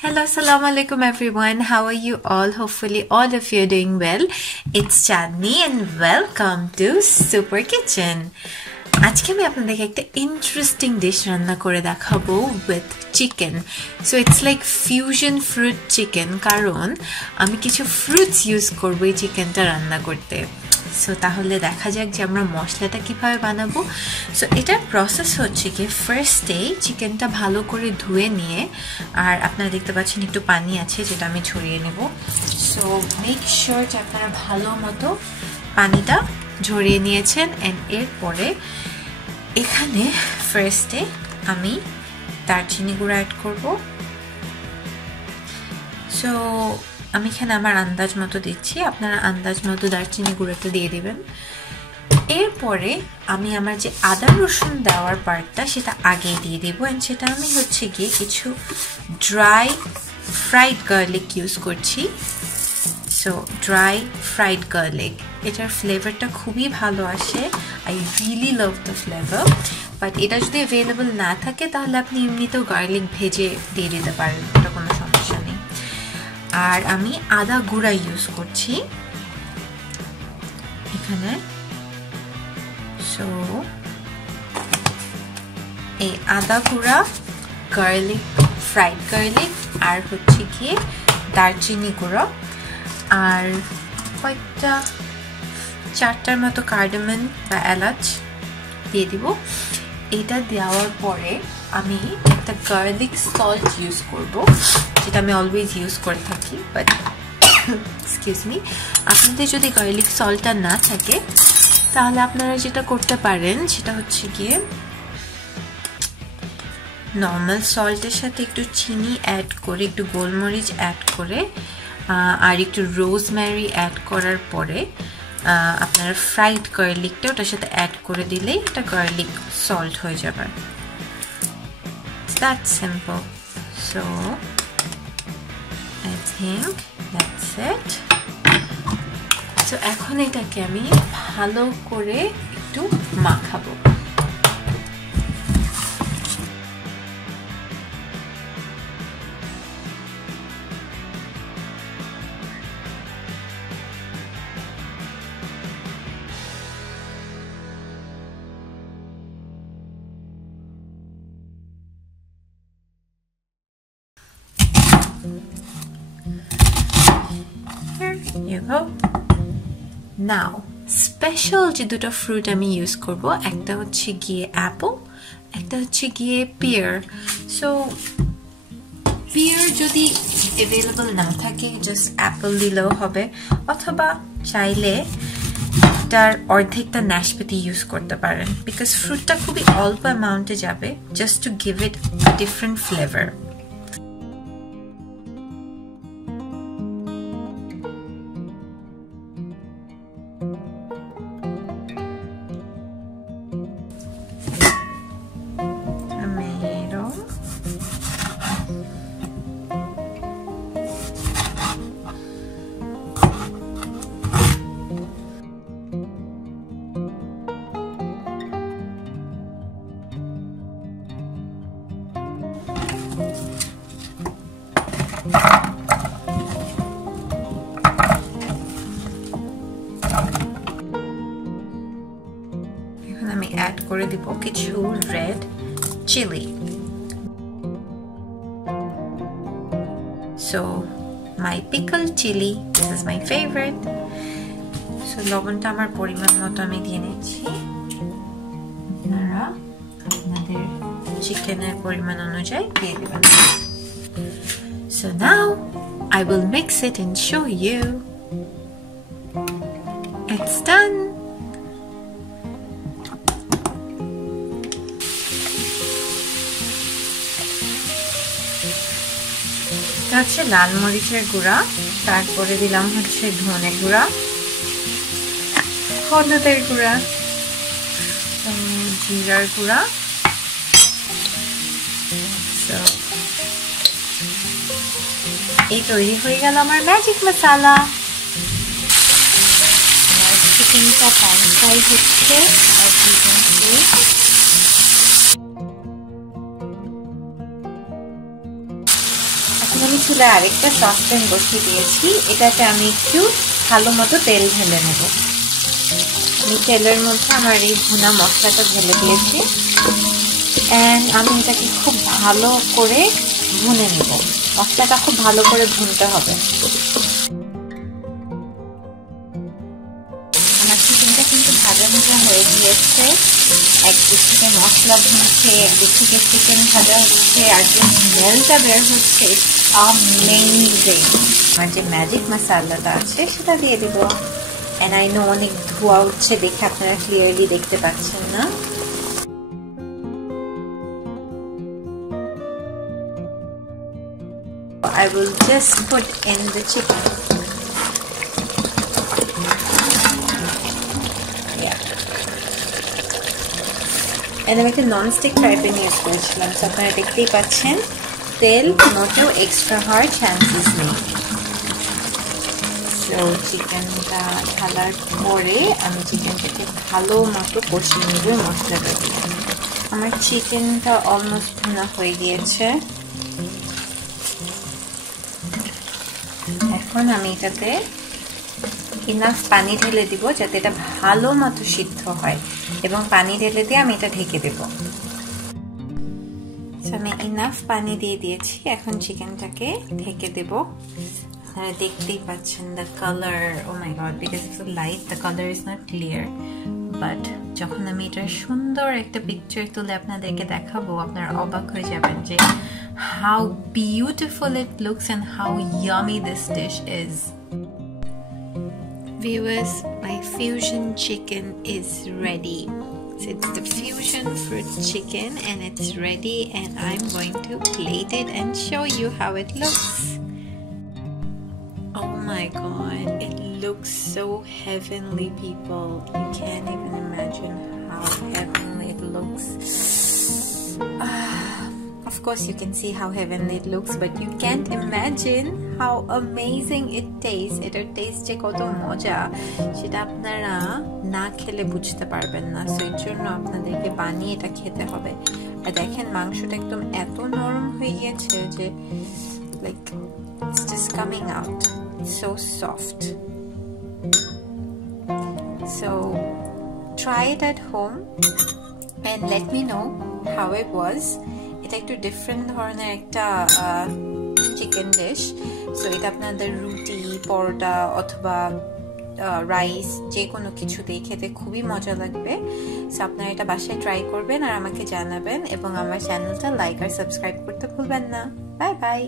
Hello, assalamu alaikum everyone. How are you all? Hopefully all of you are doing well. It's Chandni and welcome to Super Kitchen. আজকে আমি আপনাদেরকে একটা interesting dish রান্না করে দেখাবো with chicken. So it's like fusion fruit chicken কারণ আমি কিছু fruits use করব এই চিকেনটা রান্না করতে. সো তাহলে দেখা যাক যে আমরা মশলাটা কিভাবে বানাবো সো এটার প্রসেস হচ্ছে কি ফার্স্টে চিকেনটা ভালো করে ধুয়ে নিয়ে আর আপনারা দেখতে পাচ্ছেন একটু পানি আছে যেটা আমি ছড়িয়ে নেব সো মেক শিওর যে আপনারা ভালো মতো পানিটা ঝরিয়ে নিয়েছেন এন্ড এরপরে এখানে ফার্স্টে আমি দারচিনি গুঁড়া অ্যাড করব সো আমি এখানে আমার আন্দাজ মতো দিচ্ছি আপনারা আন্দাজ মতো দারচিনি গুঁড়োটা দিয়ে দিবেন এরপরে আমি আমার যে আদা রসুন দেওয়ার পার্টটা সেটা আগে দিয়ে দেব এন্ড সেটা আমি হচ্ছে গিয়ে কিছু ড্রাই ফ্রাইড গার্লিক ইউজ করছি সো ড্রাই ফ্রাইড গার্লিক এটার ফ্লেভারটা খুবই ভালো আসে I really love the flavour but এটা যদি অ্যাভেলেবল না থাকে তাহলে আপনি এমনিতেও গার্লিক ভেজে দিয়ে দিতে পারেন এটা কোনো সমস্যা নেই আর আমি আদা গুঁড়া ইউজ করছি এখানে সো এই আদা গুঁড়া গার্লিক ফ্রাইড গার্লিক আর হচ্ছে গিয়ে দারচিনি গুঁড়া আর কয়েকটা চারটার মতো কার্ডামন বা এলাচ দিয়ে দিব এটা দেওয়ার পরে আমি একটা গার্লিক সল্ট ইউজ করব যেটা আমি অলওয়েজ ইউজ করে থাকি বাট এক্সকিউজ মি আপনাদের যদি গার্লিক সল্টটা না থাকে তাহলে আপনারা যেটা করতে পারেন সেটা হচ্ছে গিয়ে নর্মাল সল্টের সাথে একটু চিনি অ্যাড করে একটু গোলমরিচ অ্যাড করে আর একটু রোজমেরি অ্যাড করার পরে আপনারা ফ্রাইড গার্লিকটা ওটার সাথে অ্যাড করে দিলেই এটা গার্লিক সল্ট হয়ে যাবে that's simple so I think that's it. So এখন এটাকে আমি ভালো করে একটু মাখাবো You go. Now, special যে দুটো ফ্রুট আমি ইউজ করব একটা হচ্ছে গিয়ে অ্যাপল একটা হচ্ছে গিয়ে পিয়ার সো পিয়ার যদি অ্যাভেলেবল না থাকে জাস্ট অ্যাপল দিলেও হবে অথবা চাইলে তার অর্ধেকটা নাশপাতি ইউজ করতে পারেন বিকজ ফ্রুটটা খুবই অল্প অ্যামাউন্টে যাবে just to give it a different flavour এখন আমি অ্যাড করে দিব কিছু red chilli so my pickle chilli this is my favourite so লবণটা আমার পরিমাণ মতো আমি দিয়ে নিচ্ছি আপনারা আপনাদের চিকেনের পরিমাণ অনুযায়ী দিয়ে দিবেন So now I will mix it and show you. It's done. এটা হচ্ছে লাল মরিচের গুঁড়া তারপরে দিলাম হচ্ছে ধনে গুঁড়া হলুদের গুঁড়া জিরার গুঁড়া এই তৈরি হয়ে গেল আমার ম্যাজিক মশলা চিকেনটা প্যান ফ্রাই হচ্ছে আমি চুলায় আরেকটা সসপ্যান বসিয়ে দিয়েছি। এটাতে আমি একটু ভালো মতো তেল ঢেলে নেব। আমি তেলের মধ্যে আমার এই ভুনা মশলাটা ঢেলে দিয়েছি এন্ড আমি এটাকে খুব ভালো করে ভুনে নেব। মশলাটা খুব ভালো করে ভুনতে হবে। আমার চিকেনটা কিন্তু ভাজা ভাজা হয়ে গিয়েছে। একদিক থেকে মশলা ভুনছে, একদিক থেকে চিকেন ভাজা হচ্ছে, আর যে স্মেলটা বের হচ্ছে অ্যামেজিং। আমার যে ম্যাজিক মশলাটা আছে সেটা দিয়ে দিব। এন্ড আই নো অনেক ধোঁয়া উঠছে দেখে আপনারা ক্লিয়ারলি দেখতে পাচ্ছেন না। I will just put in the chicken. Yeah. And আমি একটা ননস্টিক ফ্রাই প্যান ইউজ করেছিলাম। সো আপনারা দেখতেই পাচ্ছেন তেল মোটেও এক্সট্রা হওয়ার চান্সেস নেই। সো চিকেনটা ঢালার পরে আমি চিকেনটাকে ভালো মতো কষিয়ে নেব মশলাটা দিয়ে। আমার চিকেনটা অলমোস্ট ভুনা হয়ে গিয়েছে। এখন আমি এটাতে ইনাফ পানি ঢেলে দিব যাতে এটা ভালো মতো সিদ্ধ হয়, এবং পানি ঢেলে দিয়ে আমি এটা ঢেকে দেব। আমি ইনাফ পানি দিয়ে দিয়েছি। এখন চিকেনটাকে ঢেকে দেব। আপনারা দেখতেই পাচ্ছেন the colour, oh my god, because it's so light the colour is not clear, but যখন আমি এটার সুন্দর একটা পিকচার তুলে আপনাদেরকে দেখাবো আপনারা অবাক হয়ে যাবেন যে how beautiful it looks and how yummy this dish is. Viewers, my fusion chicken is ready. So it's the fusion fruit chicken and it's ready, and I'm going to plate it and show you how it looks. Oh my god, it looks so heavenly, people. You can't even imagine how heavenly it looks. Of course you can see how heavenly it looks, but you can't imagine how amazing it tastes. Etar taste je koto moja seta apnara na khele bujhte parben na. So er jonno apnaderke baniye eta khete hobe. Ar dekhen mangshota ekdom eto নরম হয়ে গিয়েছে যে like it's just coming out. It's so soft. So try it at home and let me know how it was. এটা একটু different ধরনের একটা chicken dish. So এটা আপনাদের রুটি, পরোটা অথবা রাইস যে কোনো কিছুতেই খেতে খুবই মজা লাগবে। সো আপনারা এটা বাসায় ট্রাই করবেন আর আমাকে জানাবেন, এবং আমার চ্যানেলটা লাইক আর সাবস্ক্রাইব করতে ভুলবেন না। Bye bye.